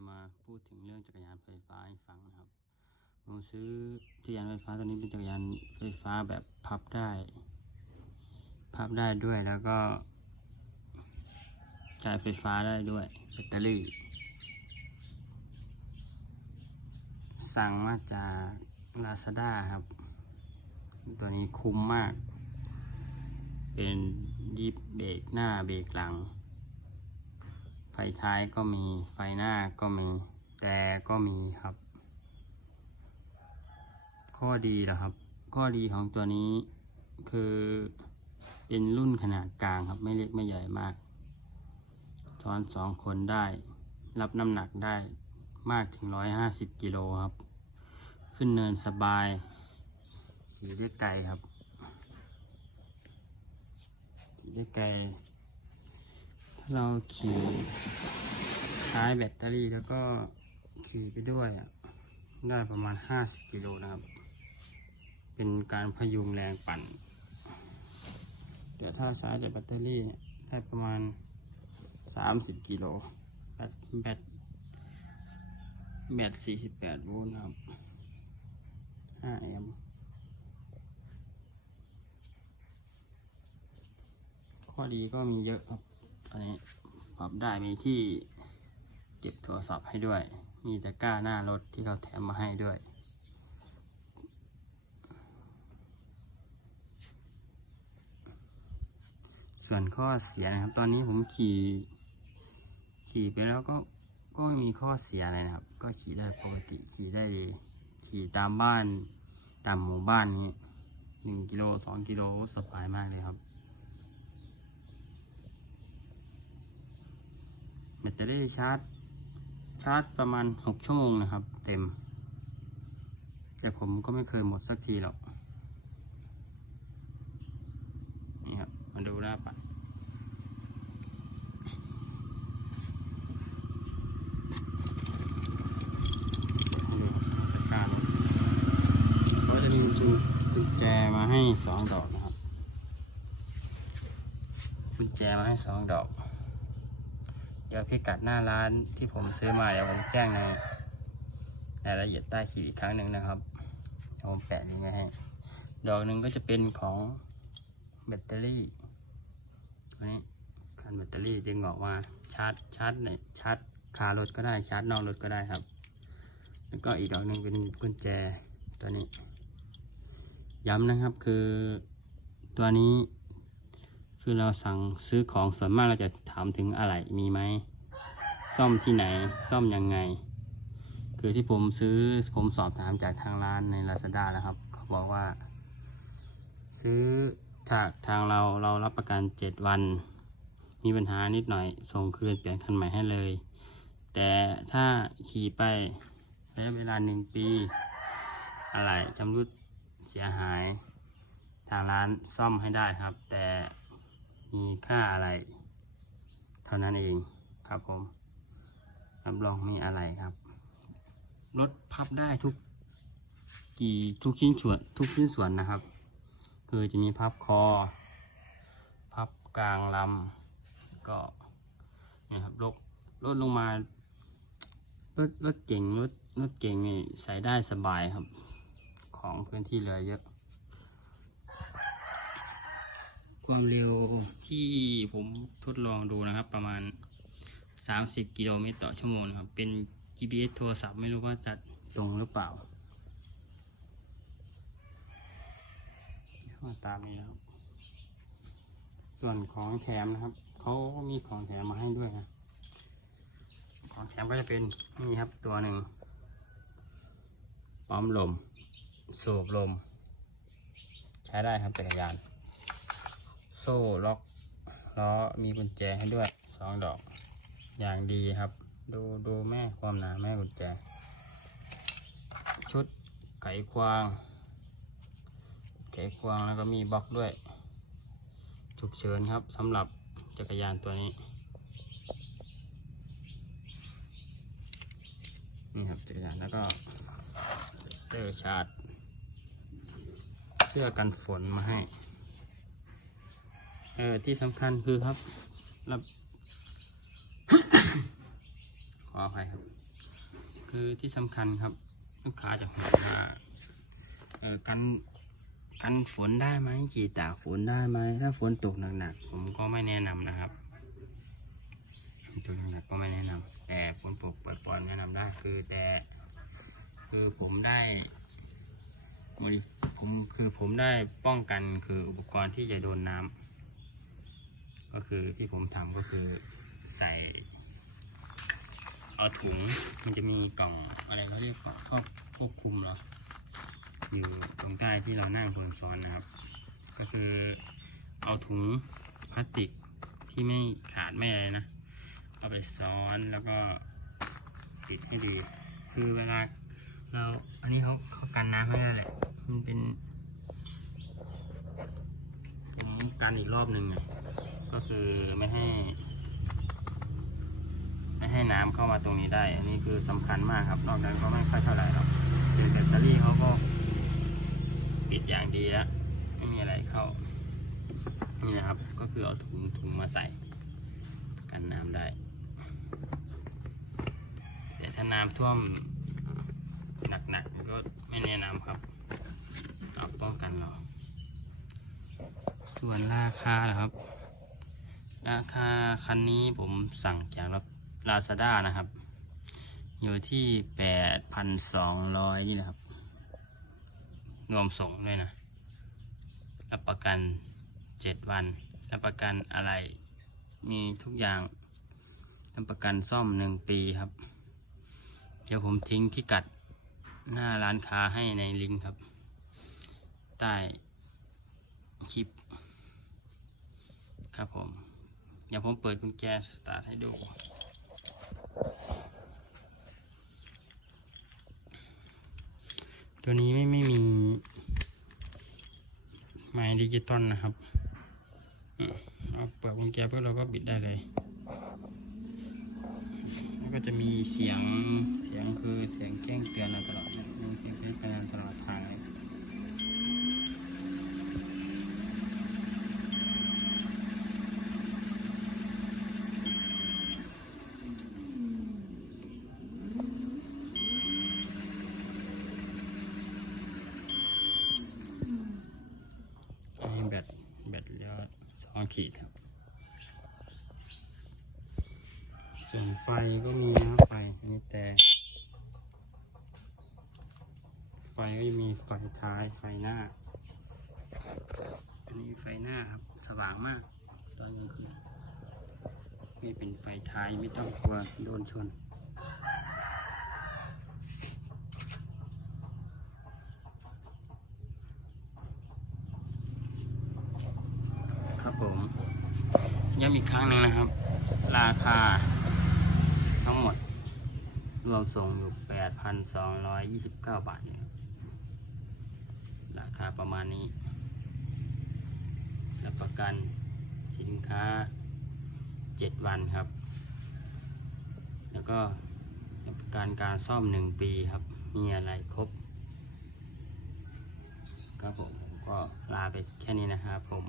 จะมาพูดถึงเรื่องจักรยานไฟฟ้าให้ฟังนะครับผมซื้อจักรยานไฟฟ้าตัวนี้เป็นจักรยานไฟฟ้าแบบพับได้ พับได้ด้วยแล้วก็ใช้ไฟฟ้าได้ด้วยแบตเตอรี่ สั่งมาจาก Lazada ครับ ตัวนี้คุ้มมาก เป็นดิฟเบรกหน้าเบรกหลัง ฟท้ายก็มีไฟหน้าก็มีแต่ก็มีครับ ข้อดีเหรอครับ ข้อดีของตัวนี้คือเป็นรุ่นขนาดกลางครับไม่เล็กไม่ใหญ่มาก ซ้อนสองคนได้ รับน้ำหนักได้มากถึงร้อยห้าสิบกิโลครับ ขึ้นเนินสบาย สีได้ไกลครับ สีได้ไกล เราขี่ใช้แบตเตอรี่แล้วก็ขี่ไปด้วยอะได้ประมาณ 50 กิโลนะครับ เป็นการพยุงแรงปั่น เดี๋ยวถ้าใช้แต่แบตเตอรี่ได้ประมาณ 30 กิโลแบตแบตแบต 48 โวลต์นะครับ 5 แอมป์ข้อดีก็มีเยอะครับ อันนี้ปรับได้มีที่เก็บโทรศัพท์ให้ด้วย มีตะกร้าหน้ารถที่เขาแถมมาให้ด้วย ส่วนข้อเสียนะครับ ตอนนี้ผมขี่ ขี่ไปแล้วก็ก็ไม่มีข้อเสียอะไรนะครับ ก็ขี่ได้ปกติขี่ได้ดีขี่ตามบ้าน ตามหมู่บ้านนี้หนึ่งกิโลสองกิโลสบายมากเลยครับ แบตเตอรี่ชาร์จ ชาร์จประมาณหกชั่วโมงนะครับ เต็ม แต่ผมก็ไม่เคยหมดสักทีหรอก นี่ครับ มาดูหน้าปัดดูตะการถก็จะมีกุญแจมาให้สองดอกนะครับกุญแจมาให้สองดอก เดี๋ยวพิกัดหน้าร้านที่ผมซื้อมาเดี๋ยวผมแจ้งในรายละเอียดใต้คลิปอีกครั้งหนึ่งนะครับเดี๋ยวผมแปะลิงไว้ให้ดอกหนึ่งก็จะเป็นของแบตเตอรี่ตัวนี้คันแบตเตอรี่ดึงออกมาชาร์จชาร์จเนี่ยชาร์จคารถก็ได้ชาร์จนอกรถก็ได้ครับ แล้วก็อีกดอกหนึ่งเป็นกุญแจตัวนี้ ย้ำนะครับคือตัวนี้ คือเราสั่งซื้อของส่วนมากเราจะถามถึงอะไรมีไหม ซ่อมที่ไหน ซ่อมยังไง คือที่ผมซื้อผมสอบถามจากทางร้านใน Lazada แล้วครับเขาบอกว่า ซื้อจากทางเราเรารับประกัน7วัน มีปัญหานิดหน่อย ส่งคืนเปลี่ยนคันใหม่ให้เลย แต่ถ้าขี่ไประยะเวลาหนึ่งปี อะไรชำรุดเสียหาย ทางร้านซ่อมให้ได้ครับ แต่ มีค่าอะไร เท่านั้นเองครับผมรับรองมีอะไรครับ รถพับได้ทุก กี่ทุกชิ้นส่วนทุกชิ้นส่วนนะครับ คือจะมีพับคอ พับกลางลำก็นี่ครับลดลดลงมารถรถเก่งรถรถเก่งนี่ใส่ได้สบายครับ ของพื้นที่เหลือเยอะ ความเร็วที่ผมทดลองดูนะครับ ประมาณ 30 กิโลเมตรต่อชั่วโมงนะครับ เป็น GPS โทรศัพท์ไม่รู้ว่าจะตรงหรือเปล่าก็ตามนี้ครับ ส่วนของแถมนะครับ เขามีของแถมมาให้ด้วยนะ ของแถมก็จะเป็นนี่ครับตัวหนึ่งปั๊มลม สูบลม ใช้ได้ครับจักรยาน โซ่ล็อกล้อมีกุญแจให้ด้วยสองดอก อย่างดีครับ ดูดูแม่ความหนาแม่กุญแจ ชุดไขควาง ไขควางแล้วก็มีบล็อกด้วย ฉุกเฉินครับสำหรับจักรยานตัวนี้นี่ครับจักรยานแล้วก็เตอร์ชาร์จเสื้อกันฝนมาให้ เออที่สำคัญคือครับรับขออภัยครับ คือที่สำคัญครับ ลูกค้าจะห่วงว่าเออกันกันฝนได้ไหมขี่ตากฝนได้ไหมถ้าฝนตกหนักๆผมก็ไม่แนะนำนะครับตกหนักๆก็ไม่แนะนำแต่ฝนตกปล่อยๆแนะนำได้คือแต่คือผมได้ผมคือผมได้ป้องกันคืออุปกรณ์ที่จะโดนน้ำ ก็คือที่ผมทำก็คือใส่เอาถุงมันจะมีกล่องอะไรเขาเรียกกล่องควบควบคุมเหรออยู่ตรงใต้ที่เรานั่งคนซ้อนนะครับ ก็คือเอาถุงพลาสติกที่ไม่ขาดไม่อะไรนะเอาไปซ้อนแล้วก็ปิดให้ดี คือเวลาเราอันนี้เขาเขากันน้ำไม่ได้แหละมันเป็นผมกันอีกรอบหนึ่งไง ก็คือไม่ให้ ไม่ให้น้ำเข้ามาตรงนี้ได้ อันนี้คือสำคัญมากครับ นอกนั้นก็ไม่ค่อยเท่าไหร่ครับคือแบตเตอรี่เขาก็ปิดอย่างดีแล้วไม่มีอะไรเข้า นี่นะครับ ก็คือเอาถุงถุงมาใส่ กันน้ำได้ แต่ถ้าน้ำท่วมหนักๆก็ไม่แนะนำครับเอาป้องกันเราส่วนราคาเหรอครับ ราคาคันนี้ผมสั่งจากลาซาด้านะครับ อยู่ที่แปดพันสองร้อยนี่นะครับ รวมส่งด้วยนะ รับประกันเจ็ดวัน รับประกันอะไร มีทุกอย่าง รับประกันซ่อมหนึ่งปีครับ เดี๋ยวผมทิ้งพิกัดหน้าร้านค้าให้ในลิงก์ครับ ใต้คลิปครับผม เดี๋ยวผมเปิดกุญแจสตาร์ทให้ดู ตัวนี้ไม่ไม่มีไม้ดิจิตอลนะครับเอาเปิดกุญแจเพื่อเราก็บิดได้เลย แล้วก็จะมีเสียงเสียงคือเสียงแจ้งเตือนตลอดเสียงแจ้งเตือนเราตลอดทางเลย อันนี้แบตแบตเหลือสอง ขีดครับส่วนไฟก็มีนะไฟอันนี้แต่ ไฟก็จะมีไฟท้ายไฟหน้า อันนี้ไฟหน้าครับสว่างมาก ตอนกลางคืนนี่เป็นไฟท้ายไม่ต้องกลัวโดนชน ครับผมย้ำอีกครั้งหนึ่งนะครับ ราคา ทั้งหมด รวมส่งอยู่ 8,229 บาทเนี่ยราคาประมาณนี้ รับประกันสินค้า 7 วันครับ แล้วก็รับประกันการซ่อม 1 ปีครับ มีอะไรครบ ครับผมก็ลาไปแค่นี้นะครับผม